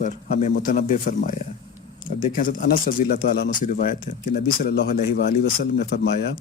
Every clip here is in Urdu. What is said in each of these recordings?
پر ہمیں متنبع فرمایا ہے۔ اب دیکھیں حضرت انس رضی اللہ تعالیٰ عنہ سے روایت ہے کہ نبی صلی اللہ علیہ وآلہ وسلم نے فرمایا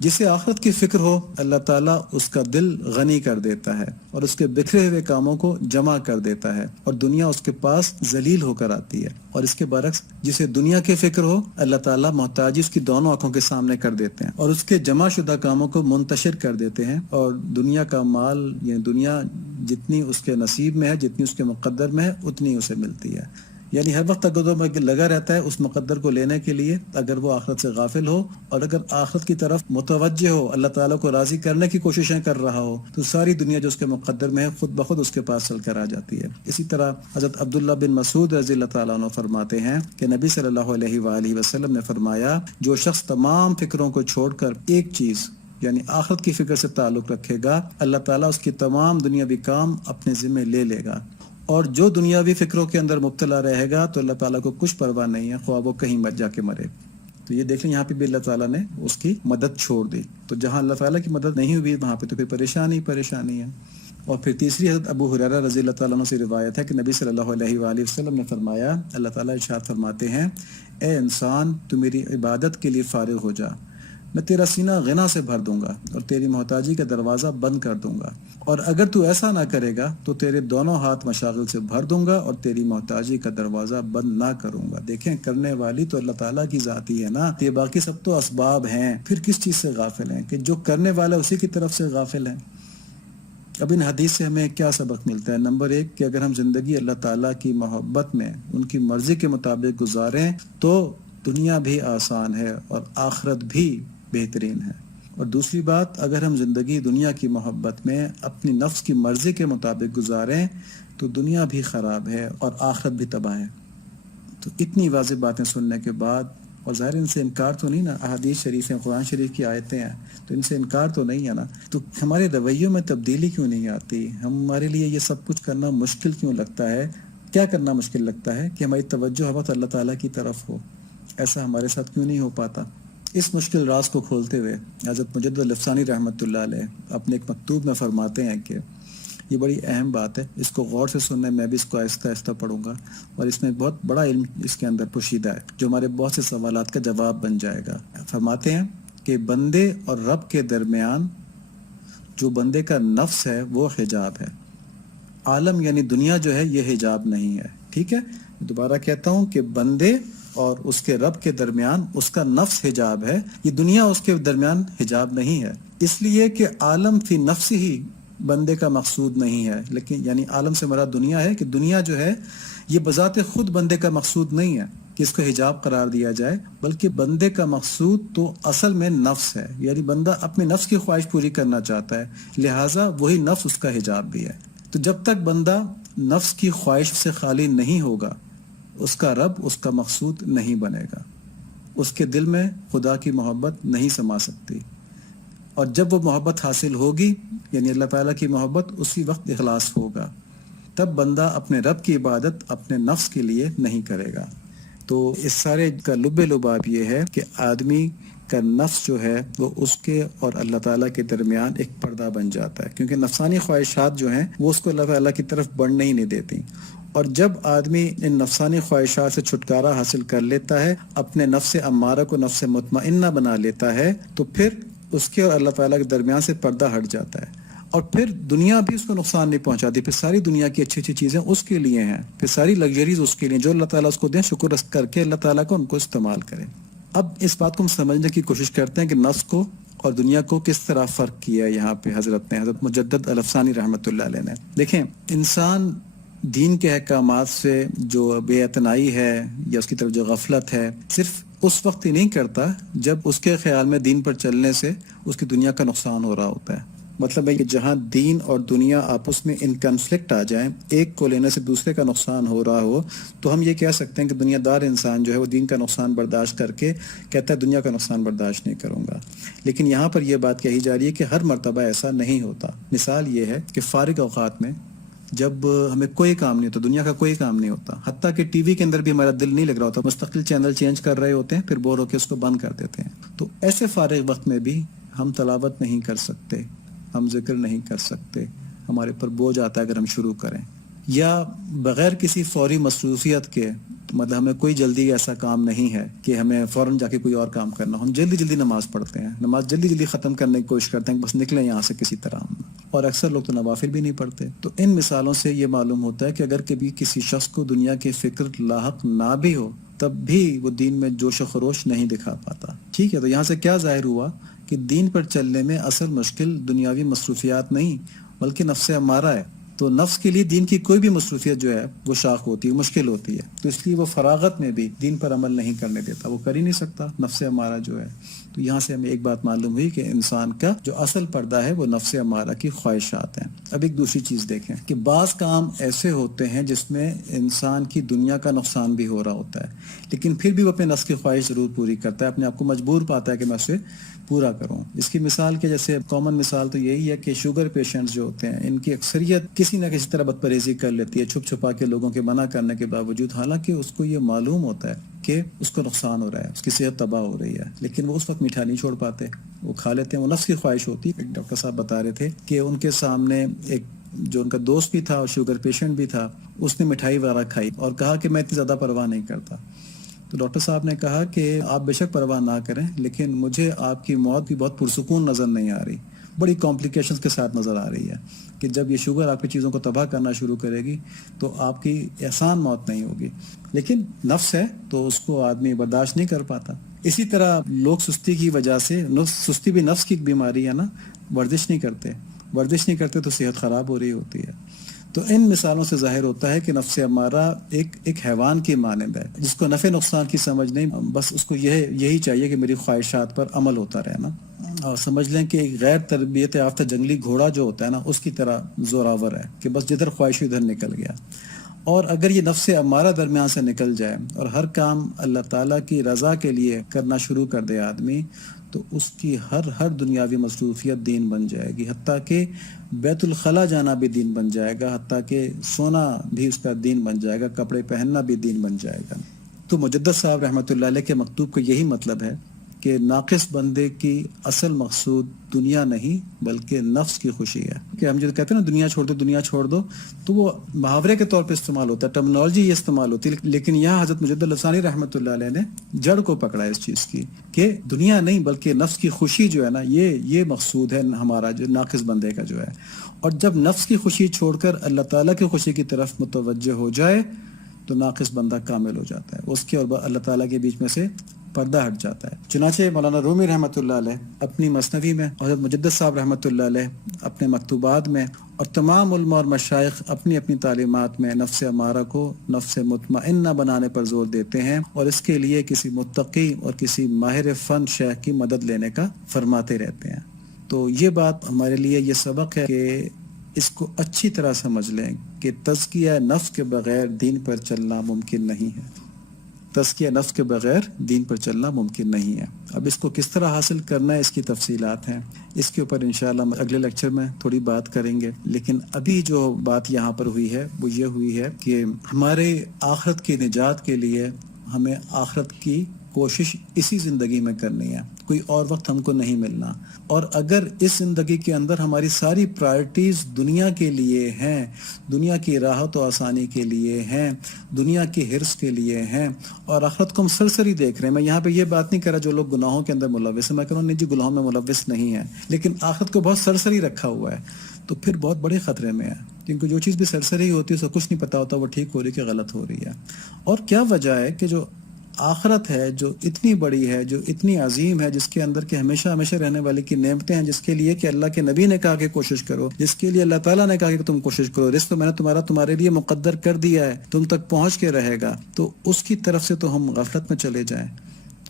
جسے آخرت کی فکر ہو اللہ تعالیٰ اس کا دل غنی کر دیتا ہے اور اس کے بکھرے ہوئے کاموں کو جمع کر دیتا ہے اور دنیا اس کے پاس ذلیل ہو کر آتی ہے، اور اس کے برعکس جسے دنیا کی فکر ہو اللہ تعالیٰ محتاجی اس کی دونوں آنکھوں کے سامنے کر دیتے ہیں اور اس کے جمع شدہ کاموں کو منتشر کر دیتے ہیں، اور دنیا کا مال یعنی دنیا جتنی اس کے نصیب میں ہے، جتنی اس کے مقدر میں ہے، اتنی اسے ملتی ہے۔ یعنی ہر وقت اگر وہ لگا رہتا ہے اس مقدر کو لینے کے لیے، اگر وہ آخرت سے غافل ہو اور اگر آخرت کی طرف متوجہ ہو، اللہ تعالیٰ کو راضی کرنے کی کوششیں کر رہا ہو، تو ساری دنیا جو اس کے مقدر میں ہے خود بخود اس کے پاس چل کر آ جاتی ہے۔ اسی طرح حضرت عبداللہ بن مسعود رضی اللہ تعالیٰ عنہ فرماتے ہیں کہ نبی صلی اللہ علیہ وآلہ وسلم نے فرمایا جو شخص تمام فکروں کو چھوڑ کر ایک چیز یعنی آخرت کی فکر سے تعلق رکھے گا، اللہ تعالیٰ اس کی تمام دنیاوی کام اپنے ذمہ لے لے گا، اور جو دنیاوی فکروں کے اندر مبتلا رہے گا تو اللہ تعالیٰ کو کچھ پرواہ نہیں ہے خواہ وہ کہیں مر جا کے مرے۔ تو یہ دیکھ لیں یہاں پہ بھی اللہ تعالیٰ نے اس کی مدد چھوڑ دی، تو جہاں اللہ تعالیٰ کی مدد نہیں ہوئی وہاں پہ تو پھر پریشانی ہے۔ اور پھر تیسری حضرت ابو ہریرہ رضی اللہ تعالیٰ عنہ سے روایت ہے کہ نبی صلی اللہ علیہ وآلہ وسلم نے فرمایا، اللہ تعالیٰ ارشاد فرماتے ہیں اے انسان تو میری عبادت کے لیے فارغ ہو جا، میں تیرا سینہ غنا سے بھر دوں گا اور تیری محتاجی کا دروازہ بند کر دوں گا، اور اگر تو ایسا نہ کرے گا تو تیرے دونوں ہاتھ مشاغل سے بھر دوں گا اور تیری محتاجی کا دروازہ بند نہ کروں گا۔ دیکھیں کرنے والی تو اللہ تعالیٰ کی ذات ہی ہے نا، یہ باقی سب تو اسباب ہیں، پھر کس چیز سے غافل ہیں کہ جو کرنے والا اسی کی طرف سے غافل ہیں۔ اب ان حدیث سے ہمیں کیا سبق ملتا ہے؟ نمبر 1 کہ اگر ہم زندگی اللہ تعالیٰ کی محبت میں ان کی مرضی کے مطابق گزاریں تو دنیا بھی آسان ہے اور آخرت بھی بہترین ہے، اور دوسری بات اگر ہم زندگی دنیا کی محبت میں اپنی نفس کی مرضی کے مطابق گزاریں تو دنیا بھی خراب ہے اور آخرت بھی تباہ ہے۔ تو اتنی واضح باتیں سننے کے بعد، اور ظاہر ان سے انکار تو نہیں نا، احادیث شریف ہیں، قرآن شریف کی آیتیں ہیں، تو ان سے انکار تو نہیں ہے نا، تو ہمارے رویوں میں تبدیلی کیوں نہیں آتی؟ ہمارے لیے یہ سب کچھ کرنا مشکل کیوں لگتا ہے؟ کیا کرنا مشکل لگتا ہے کہ ہماری توجہ ہر وقت اللہ تعالیٰ کی طرف ہو؟ ایسا ہمارے ساتھ کیوں نہیں ہو پاتا؟ اس مشکل راز کو کھولتے ہوئے حضرت مجدد الافسانی رحمۃ اللہ علیہ اپنے ایک مکتوب میں فرماتے ہیں کہ یہ بڑی اہم بات ہے، اس کو غور سے سننے، میں بھی اس کو آہستہ آہستہ پڑھوں گا، اور اس میں بہت بڑا علم اس کے اندر پوشیدہ ہے جو ہمارے بہت سے سوالات کا جواب بن جائے گا۔ فرماتے ہیں کہ بندے اور رب کے درمیان جو بندے کا نفس ہے وہ حجاب ہے، عالم یعنی دنیا جو ہے یہ حجاب نہیں ہے۔ ٹھیک ہے، دوبارہ کہتا ہوں کہ بندے اور اس کے رب کے درمیان اس کا نفس حجاب ہے، یہ دنیا اس کے درمیان حجاب نہیں ہے، اس لیے کہ عالم فی نفس ہی بندے کا مقصود نہیں ہے، لیکن یعنی عالم سے مراد دنیا ہے کہ دنیا جو ہے یہ بذات خود بندے کا مقصود نہیں ہے کہ اس کو حجاب قرار دیا جائے، بلکہ بندے کا مقصود تو اصل میں نفس ہے، یعنی بندہ اپنے نفس کی خواہش پوری کرنا چاہتا ہے، لہٰذا وہی نفس اس کا حجاب بھی ہے۔ تو جب تک بندہ نفس کی خواہش سے خالی نہیں ہوگا اس کا رب اس کا مقصود نہیں بنے گا، اس کے دل میں خدا کی محبت نہیں سما سکتی، اور جب وہ محبت حاصل ہوگی یعنی اللہ تعالیٰ کی محبت، اسی وقت اخلاص ہوگا، تب بندہ اپنے رب کی عبادت اپنے نفس کے لیے نہیں کرے گا۔ تو اس سارے کا لب لباب یہ ہے کہ آدمی کا نفس جو ہے وہ اس کے اور اللہ تعالیٰ کے درمیان ایک پردہ بن جاتا ہے، کیونکہ نفسانی خواہشات جو ہیں وہ اس کو اللہ تعالیٰ کی طرف بڑھنے ہی نہیں دیتی، اور جب آدمی ان نفسانی خواہشات سے چھٹکارا حاصل کر لیتا ہے، اپنے نفس امارہ کو نفس مطمئنہ بنا لیتا ہے، تو پھر اس کے اور اللہ تعالیٰ کے درمیان سے پردہ ہٹ جاتا ہے، اور پھر دنیا بھی اس کو نقصان نہیں پہنچاتی، پھر ساری دنیا کی اچھی اچھی چیزیں اس کے لیے ہیں، پھر ساری لگژریز اس کے لیے، جو اللہ تعالیٰ اس کو دیں شکر کر کے اللہ تعالیٰ کو ان کو استعمال کریں۔ اب اس بات کو ہم سمجھنے کی کوشش کرتے ہیں کہ نفس کو اور دنیا کو کس طرح فرق کیا ہے یہاں پہ حضرت مجدد الافسانی رحمۃ اللہ علیہ نے۔ دیکھیں انسان دین کے احکامات سے جو بے اعتنائی ہے یا اس کی طرف جو غفلت ہے، صرف اس وقت ہی نہیں کرتا جب اس کے خیال میں دین پر چلنے سے اس کی دنیا کا نقصان ہو رہا ہوتا ہے۔ مطلب ہے کہ جہاں دین اور دنیا آپس میں ان کنفلکٹ آ جائیں، ایک کو لینے سے دوسرے کا نقصان ہو رہا ہو، تو ہم یہ کہہ سکتے ہیں کہ دنیا دار انسان جو ہے وہ دین کا نقصان برداشت کر کے کہتا ہے دنیا کا نقصان برداشت نہیں کروں گا، لیکن یہاں پر یہ بات کہی جا رہی ہے کہ ہر مرتبہ ایسا نہیں ہوتا۔ مثال یہ ہے کہ فارغ اوقات میں جب ہمیں کوئی کام نہیں ہوتا، دنیا کا کوئی کام نہیں ہوتا، حتیٰ کہ ٹی وی کے اندر بھی ہمارا دل نہیں لگ رہا ہوتا، مستقل چینل چینج کر رہے ہوتے ہیں، پھر بور ہو کے اس کو بند کر دیتے ہیں، تو ایسے فارغ وقت میں بھی ہم تلاوت نہیں کر سکتے، ہم ذکر نہیں کر سکتے، ہمارے پر بوجھ آتا ہے اگر ہم شروع کریں، یا بغیر کسی فوری مصروفیت کے، مطلب ہمیں کوئی جلدی ایسا کام نہیں ہے کہ ہمیں فوراً جا کے کوئی اور کام کرنا ہو، ہم جلدی جلدی نماز پڑھتے ہیں، نماز جلدی جلدی ختم کرنے کی کوشش کرتے ہیں، بس نکلیں یہاں سے کسی طرح، اور اکثر لوگ تو نوافل بھی نہیں پڑھتے۔ تو ان مثالوں سے یہ معلوم ہوتا ہے کہ اگر کبھی کسی شخص کو دنیا کی فکر لاحق نہ بھی ہو تب بھی وہ دین میں جوش و خروش نہیں دکھا پاتا۔ ٹھیک ہے، تو یہاں سے کیا ظاہر ہوا کہ دین پر چلنے میں اصل مشکل دنیاوی مصروفیات نہیں بلکہ نفس امارہ ہے۔ تو نفس کے لیے دین کی کوئی بھی مصروفیت جو ہے وہ شاق ہوتی ہے، مشکل ہوتی ہے، تو اس لیے وہ فراغت میں بھی دین پر عمل نہیں کرنے دیتا، وہ کر ہی نہیں سکتا نفس امارہ جو ہے۔ تو یہاں سے ہمیں ایک بات معلوم ہوئی کہ انسان کا جو اصل پردہ ہے وہ نفس امارہ کی خواہشات ہیں۔ اب ایک دوسری چیز دیکھیں کہ بعض کام ایسے ہوتے ہیں جس میں انسان کی دنیا کا نقصان بھی ہو رہا ہوتا ہے، لیکن پھر بھی وہ اپنے نفس کی خواہش ضرور پوری کرتا ہے، اپنے آپ کو مجبور پاتا ہے کہ میں اسے پورا کروں۔ اس کی مثال کے جیسے کامن مثال تو یہی ہے کہ شوگر پیشنٹس جو ہوتے ہیں ان کی اکثریت کسی نہ کسی طرح بدپریزی کر لیتی ہے، چھپ چھپا کے لوگوں کے منع کرنے کے باوجود، حالانکہ اس کو یہ معلوم ہوتا ہے کہ اس کو نقصان ہو رہا ہے، اس کی صحت تباہ ہو رہی ہے، لیکن وہ اس وقت میٹھا نہیں چھوڑ پاتے، وہ کھا لیتے ہیں، وہ نفس کی خواہش ہوتی ہے۔ ایک ڈاکٹر صاحب بتا رہے تھے کہ ان کے سامنے ایک جو ان کا دوست بھی تھا اور شوگر پیشنٹ بھی تھا، اس نے مٹھائی وغیرہ کھائی اور کہا کہ میں اتنی زیادہ پرواہ نہیں کرتا۔ تو ڈاکٹر صاحب نے کہا کہ آپ بے شک پرواہ نہ کریں، لیکن مجھے آپ کی موت بھی بہت پرسکون نظر نہیں آ رہی، بڑی کمپلیکیشنز کے ساتھ نظر آ رہی ہے کہ جب یہ شوگر آپ کی چیزوں کو تباہ کرنا شروع کرے گی تو آپ کی آسان موت نہیں ہوگی، لیکن نفس ہے تو اس کو آدمی برداشت نہیں کر پاتا۔ اسی طرح لوگ سستی کی وجہ سے، سستی بھی نفس کی ایک بیماری ہے نا، ورزش نہیں کرتے تو صحت خراب ہو رہی ہوتی ہے۔ تو ان مثالوں سے ظاہر ہوتا ہے کہ نفس امارہ ایک حیوان کی مانند ہے جس کو نفع نقصان کی سمجھ نہیں، بس اس کو یہی چاہیے کہ میری خواہشات پر عمل ہوتا رہے نا، اور سمجھ لیں کہ ایک غیر تربیت یافتہ جنگلی گھوڑا جو ہوتا ہے نا اس کی طرح زوراور ہے کہ بس جدھر خواہش ادھر نکل گیا۔ اور اگر یہ نفس امارہ درمیان سے نکل جائے اور ہر کام اللہ تعالیٰ کی رضا کے لیے کرنا شروع کر دے آدمی، تو اس کی ہر دنیاوی مصروفیت دین بن جائے گی، حتیٰ کہ بیت الخلاء جانا بھی دین بن جائے گا، حتیٰ کہ سونا بھی اس کا دین بن جائے گا، کپڑے پہننا بھی دین بن جائے گا۔ تو مجدد صاحب رحمۃ اللہ علیہ کے مکتوب کا یہی مطلب ہے کہ ناقص بندے کی اصل مقصود دنیا نہیں بلکہ نفس کی خوشی ہے۔ کہ ہم جو کہتے ہیں نا دنیا چھوڑ دو، تو وہ محاورے کے طور پہ استعمال ہوتا ہے، ٹرمنالوجی یہ استعمال ہوتی ہے، لیکن یہاں حضرت مجدد الثانی رحمۃ اللہ علیہ نے جڑ کو پکڑا ہے اس چیز کی کہ دنیا نہیں بلکہ نفس کی خوشی جو ہے نا، یہ مقصود ہے ہمارا جو ناقص بندے کا جو ہے۔ اور جب نفس کی خوشی چھوڑ کر اللہ تعالیٰ کی خوشی کی طرف متوجہ ہو جائے تو ناقص بندہ کامل ہو جاتا ہے، اس کے اور اللہ تعالیٰ کے بیچ میں سے پردہ ہٹ جاتا ہے۔ چنانچہ مولانا رومی رحمۃ اللہ علیہ اپنی مثنوی میں، حضرت مجدد صاحب رحمۃ اللہ علیہ اپنے مکتوبات میں، اور تمام علماء اور مشائخ اپنی اپنی تعلیمات میں نفس امارہ کو نفس مطمئنہ بنانے پر زور دیتے ہیں، اور اس کے لیے کسی متقی اور کسی ماہر فن شیخ کی مدد لینے کا فرماتے رہتے ہیں۔ تو یہ بات ہمارے لیے یہ سبق ہے کہ اس کو اچھی طرح سمجھ لیں کہ تزکیہ نفس کے بغیر دین پر چلنا ممکن نہیں ہے، تزکیہ نفس کے بغیر دین پر چلنا ممکن نہیں ہے۔ اب اس کو کس طرح حاصل کرنا ہے، اس کی تفصیلات ہیں، اس کے اوپر انشاءاللہ ہم اگلے لیکچر میں تھوڑی بات کریں گے، لیکن ابھی جو بات یہاں پر ہوئی ہے وہ یہ ہوئی ہے کہ ہمارے آخرت کی نجات کے لیے ہمیں آخرت کی کوشش اسی زندگی میں کرنی ہے، کوئی اور وقت ہم کو نہیں ملنا۔ اور اگر اس زندگی کے اندر ہماری ساری پرائرٹیز دنیا کے لیے ہیں، دنیا کی راحت و آسانی کے لیے ہیں، دنیا کی حرص کے لیے ہیں، اور آخرت کو ہم سرسری دیکھ رہے ہیں، میں یہاں پہ یہ بات نہیں کر رہا جو لوگ گناہوں کے اندر ملوث ہیں، میں کہہ رہا ہوں نہیں جی گناہوں میں ملوث نہیں ہے، لیکن آخرت کو بہت سرسری رکھا ہوا ہے، تو پھر بہت بڑے خطرے میں ہے، کیونکہ جو چیز بھی سرسری ہوتی ہے اس کو کچھ نہیں پتا ہوتا وہ ٹھیک ہو رہی ہے کہ غلط ہو رہی ہے۔ اور کیا وجہ ہے کہ جو آخرت ہے، جو اتنی بڑی ہے، جو اتنی عظیم ہے، جس کے اندر کے ہمیشہ ہمیشہ رہنے والی کی نعمتیں ہیں، جس کے لیے کہ اللہ کے نبی نے کہا کہ کوشش کرو، جس کے لیے اللہ تعالیٰ نے کہا کہ تم کوشش کرو، رزق تو میں نے تمہارے لیے مقدر کر دیا ہے، تم تک پہنچ کے رہے گا، تو اس کی طرف سے تو ہم غفلت میں چلے جائیں۔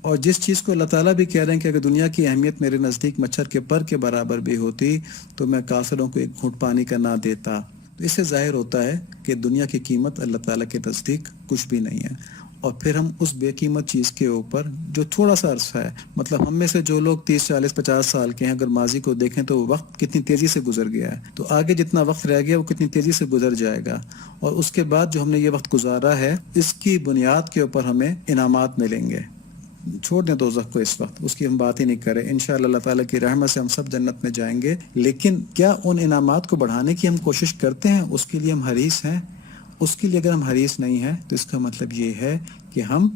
اور جس چیز کو اللہ تعالیٰ بھی کہہ رہے ہیں کہ اگر دنیا کی اہمیت میرے نزدیک مچھر کے پر کے برابر بھی ہوتی تو میں کافروں کو ایک گھونٹ پانی کا نہ دیتا، تو اس سے ظاہر ہوتا ہے کہ دنیا کی قیمت اللہ تعالیٰ کے نزدیک کچھ بھی نہیں ہے۔ اور پھر ہم اس بے قیمت چیز کے اوپر جو تھوڑا سا عرصہ ہے، مطلب ہم میں سے جو لوگ 30 40 50 سال کے ہیں، اگر ماضی کو دیکھیں تو وقت کتنی تیزی سے گزر گیا ہے، تو آگے جتنا وقت رہ گیا وہ کتنی تیزی سے گزر جائے گا، اور اس کے بعد جو ہم نے یہ وقت گزارا ہے اس کی بنیاد کے اوپر ہمیں انعامات ملیں گے۔ چھوڑ دیں دوزخ کو، اس وقت اس کی ہم بات ہی نہیں کریں، انشاءاللہ اللہ تعالیٰ کی رحمت سے ہم سب جنت میں جائیں گے، لیکن کیا ان انعامات کو بڑھانے کی ہم کوشش کرتے ہیں؟ اس کے لیے ہم حریص ہیں؟ اس کے لیے اگر ہم حریص نہیں ہیں تو اس کا مطلب یہ ہے کہ ہم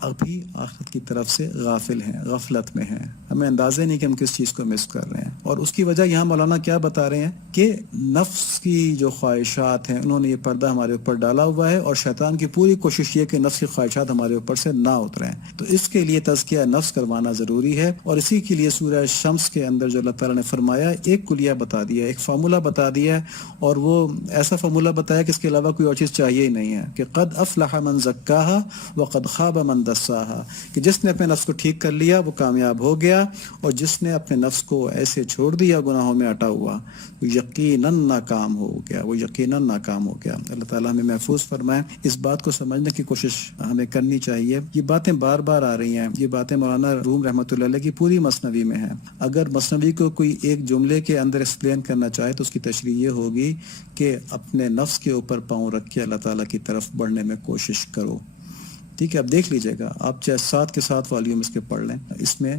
ابھی آخرت کی طرف سے غافل ہیں، غفلت میں ہیں، ہمیں اندازہ نہیں کہ ہم کس چیز کو مس کر رہے ہیں۔ اور اس کی وجہ یہاں مولانا کیا بتا رہے ہیں کہ نفس کی جو خواہشات ہیں انہوں نے یہ پردہ ہمارے اوپر ڈالا ہوا ہے، اور شیطان کی پوری کوشش یہ کہ نفس کی خواہشات ہمارے اوپر سے نہ اتریں، تو اس کے لیے تزکیہ نفس کروانا ضروری ہے۔ اور اسی کے لیے سورہ شمس کے اندر جو اللہ تعالیٰ نے فرمایا، ایک کلیہ بتا دیا، ایک فارمولہ بتا دیا، اور وہ ایسا فارمولہ بتایا کہ اس کے علاوہ کوئی اور چیز چاہیے ہی نہیں ہے، کہ قد افلح من زکاہا وقد خاب من دساہا، کہ جس نے اپنے نفس کو ٹھیک کر لیا وہ کامیاب ہو گیا، اور جس نے اپنے نفس کو ایسے چھوڑ دیا گناہوں میں اٹا ہوا، وہ یقیناً ناکام ہو گیا، وہ یقیناً ناکام ہو گیا۔ اللہ تعالیٰ ہمیں محفوظ فرمائے۔ اس بات کو سمجھنے کی کوشش ہمیں کرنی چاہیے۔ یہ باتیں بار بار آ رہی ہیں، یہ باتیں مولانا روم رحمۃ اللہ علیہ کی پوری مثنوی میں ہیں۔ اگر مثنوی کو کوئی ایک جملے کے اندر ایکسپلین کرنا چاہے تو اس کی تشریح یہ ہوگی کہ اپنے نفس کے اوپر پاؤں رکھ کے اللہ تعالیٰ کی طرف بڑھنے میں کوشش کرو۔ ٹھیک ہے، اب دیکھ لیجئے گا، آپ چاہے 7 کے 7 والیوم اس کے پڑھ لیں، اس میں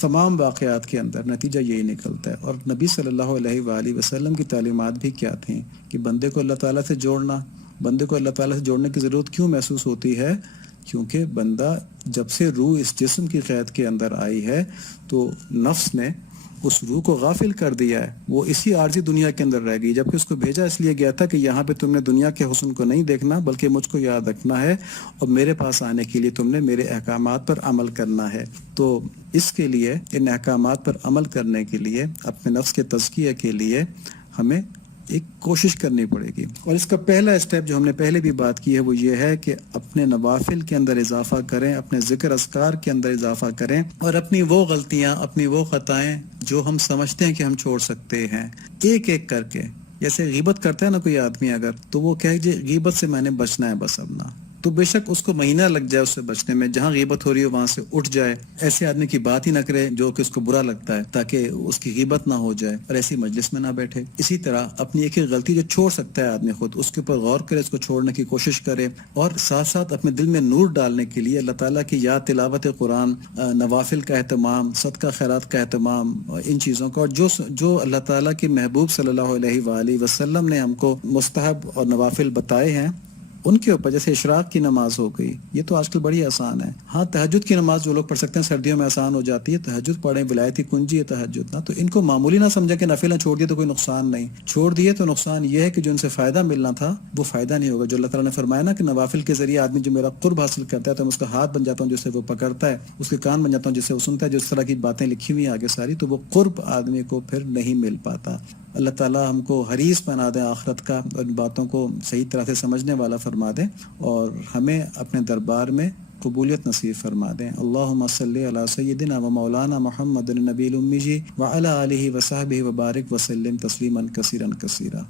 تمام واقعات کے اندر نتیجہ یہی نکلتا ہے۔ اور نبی صلی اللہ علیہ وآلہ وسلم کی تعلیمات بھی کیا تھیں کہ بندے کو اللہ تعالیٰ سے جوڑنا، بندے کو اللہ تعالیٰ سے جوڑنے کی ضرورت کیوں محسوس ہوتی ہے؟ کیونکہ بندہ جب سے روح اس جسم کی قید کے اندر آئی ہے تو نفس نے اس روح کو غافل کر دیا ہے، وہ اسی عارضی دنیا کے اندر رہ گئی، جبکہ اس کو بھیجا اس لیے گیا تھا کہ یہاں پہ تم نے دنیا کے حسن کو نہیں دیکھنا بلکہ مجھ کو یاد رکھنا ہے، اور میرے پاس آنے کے لیے تم نے میرے احکامات پر عمل کرنا ہے۔ تو اس کے لیے، ان احکامات پر عمل کرنے کے لیے، اپنے نفس کے تزکیہ کے لیے ہمیں ایک کوشش کرنی پڑے گی۔ اور اس کا پہلا اسٹیپ جو ہم نے پہلے بھی بات کی ہے وہ یہ ہے کہ اپنے نوافل کے اندر اضافہ کریں، اپنے ذکر اذکار کے اندر اضافہ کریں، اور اپنی وہ غلطیاں، اپنی وہ خطائیں جو ہم سمجھتے ہیں کہ ہم چھوڑ سکتے ہیں، ایک ایک کر کے، جیسے غیبت کرتا ہے نا کوئی آدمی، اگر تو وہ کہے جی غیبت سے میں نے بچنا ہے بس اب نہ، تو بے شک اس کو مہینہ لگ جائے اس سے بچنے میں، جہاں غیبت ہو رہی ہے وہاں سے اٹھ جائے، ایسے آدمی کی بات ہی نہ کرے جو کہ اس کو برا لگتا ہے، تاکہ اس کی غیبت نہ ہو جائے، اور ایسی مجلس میں نہ بیٹھے۔ اسی طرح اپنی ایک ایک غلطی جو چھوڑ سکتا ہے آدمی خود، اس کے اوپر غور کرے، اس کو چھوڑنے کی کوشش کرے، اور ساتھ ساتھ اپنے دل میں نور ڈالنے کے لیے اللہ تعالیٰ کی یاد، تلاوت قرآن، نوافل کا اہتمام، صدقہ خیرات کا اہتمام، ان چیزوں کا، اور جو اللہ تعالیٰ کے محبوب صلی اللہ علیہ وآلہ وسلم نے ہم کو مستحب اور نوافل بتائے ہیں، ان کے اوپر، جیسے اشراق کی نماز ہو گئی، یہ تو آج کل بڑی آسان ہے۔ ہاں، تہجد کی نماز جو لوگ پڑھ سکتے ہیں سردیوں میں آسان ہو جاتی ہے، تہجد پڑھیں، ولایتی کنجی ہے تہجد نا، تو ان کو معمولی نہ سمجھیں کہ نفل چھوڑ دیے تو کوئی نقصان نہیں، چھوڑ دیے تو نقصان یہ ہے کہ جو ان سے فائدہ ملنا تھا وہ فائدہ نہیں ہوگا۔ جو اللہ تعالیٰ نے فرمایا نا کہ نوافل کے ذریعے آدمی جو میرا قرب حاصل کرتا ہے تو میں اس کا ہاتھ بن جاتا ہوں جس سے وہ پکڑتا ہے، اس کے کان بن جاتا ہوں جس سے وہ سنتا ہے، جو اس طرح کی باتیں لکھی ہوئی ہیں آگے ساری، تو وہ قرب آدمی کو پھر نہیں مل پاتا۔ اللہ تعالیٰ ہم کو حریص بنا دیں آخرت کا، اور ان باتوں کو صحیح طرح سے سمجھنے والا فرما دیں، اور ہمیں اپنے دربار میں قبولیت نصیب فرما دیں۔ اللہم صلی علی سیدنا و مولانا محمد النبی الامی وعلی آلہ وصحبہ وبارک وسلم تسلیما کثیرا کثیرا۔